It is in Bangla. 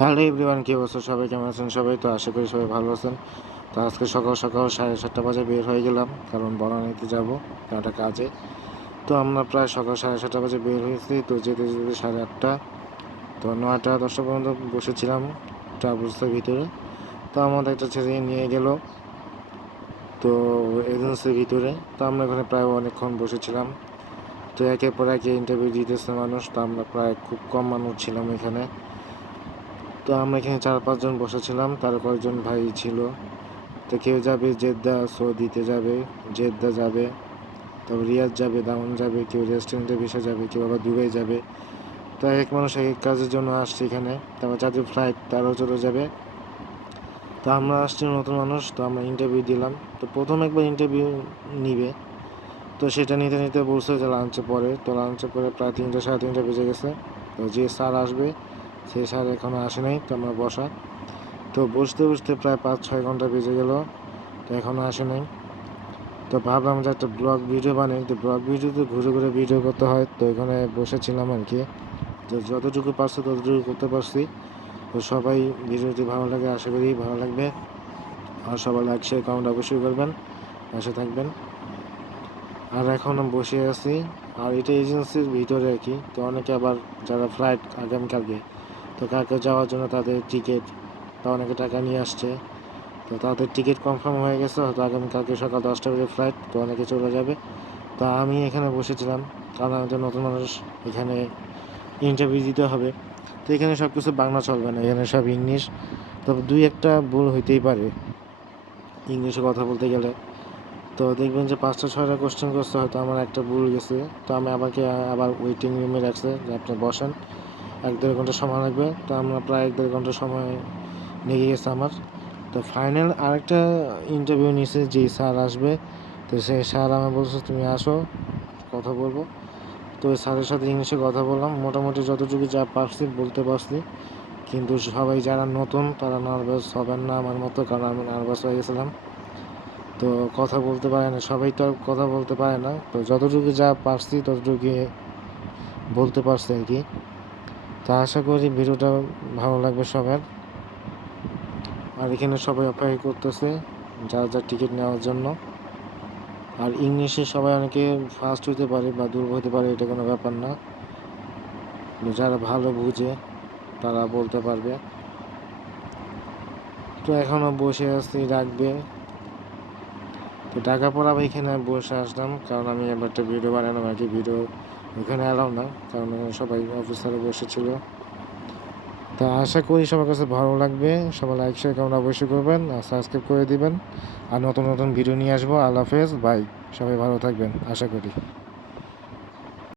হ্যালো এভরিওয়ান, কী অবস্থা? সবাই কেমন আছেন? সবাই তো আশা করি সবাই ভালো আছেন। তো আজকে সকাল সকাল সাড়ে সাতটা বাজে বের হয়ে গেলাম, কারণ বনানীতে যাব একটা কাজে। তো আমরা প্রায় সকাল সাড়ে সাতটা বাজে বের হয়েছি, তো যেতে যেতে সাড়ে আটটা, তো নয়টা দশটা পর্যন্ত বসেছিলাম ট্রাভেলসের ভিতরে। তো আমাদের একটা ছেলে নিয়ে গেল, তো এজেন্সির ভিতরে। তো আমরা ওখানে প্রায় অনেকক্ষণ বসেছিলাম। তো একের পর একে ইন্টারভিউ দিতেছে মানুষ, তো আমরা প্রায় খুব কম মানুষ ছিলাম এখানে। তো আমরা এখানে চার পাঁচজন বসেছিলাম তার কয়েকজন ভাই ছিল। তো কেউ যাবে, জেদ্দা সৌদিতে যাবে, জেদ্দা যাবে, তারপর রিয়াদ যাবে, দামন যাবে, কেউ রেস্টুরেন্টে ভিসা যাবে, কেউ আবার দুবাই যাবে। তো এক মানুষ এক এক কাজের জন্য আসছে এখানে, তারপর যাদের ফ্লাইট তারাও চলে যাবে। তো আমরা আসছি নতুন মানুষ, তো আমরা ইন্টারভিউ দিলাম। তো প্রথম একবার ইন্টারভিউ নিবে। তো সেটা নিতে নিতে বলছে যে লাঞ্চে পরে। তো লাঞ্চে পরে প্রায় তিনটে, সাড়ে তিনটে বেজে গেছে। তো যে স্যার আসবে সেই স্যার এখনও আসে নাই, তো আমরা বসা। তো বসতে বসতে প্রায় পাঁচ, ছয় ঘণ্টা বেজে গেল, তো এখনও আসে নাই। তো ভাবলাম যে একটা ব্লগ ভিডিও বানাই, তো ব্লগ ভিডিওতে ঘুরে ঘুরে ভিডিও করতে হয়, তো এখানে বসেছিলাম আর কি। তো যতটুকু পারছি ততটুকু করতে পারছি। তো সবাই ভিডিওটি ভালো লাগে, আশা করি ভালো লাগবে। আর সবাই লাইক, শেয়ার, কমেন্ট অবশ্যই করবেন। পাশে থাকবেন। আর এখন বসে আছি, আর এটা এজেন্সির ভিতরে আর কি। তো অনেকে আবার যারা ফ্লাইট আগামীকালকে তো কালকে যাওয়ার জন্য তাদের টিকিট তা অনেকে টাকা নিয়ে আসছে। তো তাদের টিকিট কনফার্ম হয়ে গেছে, হয়তো আগামীকালকে সকাল দশটা বাজে ফ্লাইট তো অনেকে চলে যাবে। তা আমি এখানে বসেছিলাম, কারণ আমি তো নতুন মানুষ এখানে ইন্টারভিউ দিতে হবে। তো এখানে সব কিছু বাংলা চলবে না, এখানে সব ইংলিশ। তবে দুই একটা ভুল হইতেই পারে ইংলিশে কথা বলতে গেলে। তো দেখবেন যে পাঁচটা ছয়টা কোশ্চেন করতে হয়তো আমার একটা ভুল গেছে। তো আমি আমাকে আবার ওয়েটিং রুমে রাখছে যে আপনি বসেন। এক দেড় ঘণ্টা সময় লাগবে। তো আমরা প্রায় এক দেড় ঘণ্টা সময় লেগে গেছে আমার। তো ফাইনাল আরেকটা ইন্টারভিউ নিয়েছে যে স্যার আসবে। তো সেই স্যার আমি বলছে, তুমি আসো, কথা বলব। তো ওই স্যারের সাথে ইংলিশে কথা বললাম। মোটামুটি যতটুকু যা পারছি বলতে পারছি। কিন্তু সবাই যারা নতুন, তারা নার্ভাস হবেন না আমার মতো, কারণ আমি নার্ভাস হয়ে গেছিলাম। তো কথা বলতে পারে না, সবাই তো কথা বলতে পারে না। তো যতটুকু যা পারছি ততটুকু বলতে পারছি আর কি। তা আশা করি ভিডিওটা ভালো লাগবে সবার। আর এখানে সবাই অপেক্ষা করতেছে যার যার টিকিট নেওয়ার জন্য। আর ইংলিশে সবাই অনেকে ফাস্ট হতে পারে বা দুর্ব হতে পারে, এটা কোনো ব্যাপার না। যারা ভালো বুঝে, তারা বলতে পারবে। তো এখনও বসে আছি ডাকবে তো ঢাকা পর আমি এখানে, বসে আসলাম। কারণ আমি এবার একটা ভিডিও বানালাম আর কি ভিডিও ওখানে এলাম না, কারণ সবাই অফিসারে বসেছিল তা আশা করি সবার কাছে ভালো লাগবে। সবাই লাইক শেয়ার কেমন অবশ্যই করবেন আর সাবস্ক্রাইব করে দিবেন। আর নতুন নতুন ভিডিও নিয়ে আসব। আল্লাহ হাফেজ বাই সবাই ভালো থাকবেন, আশা করি।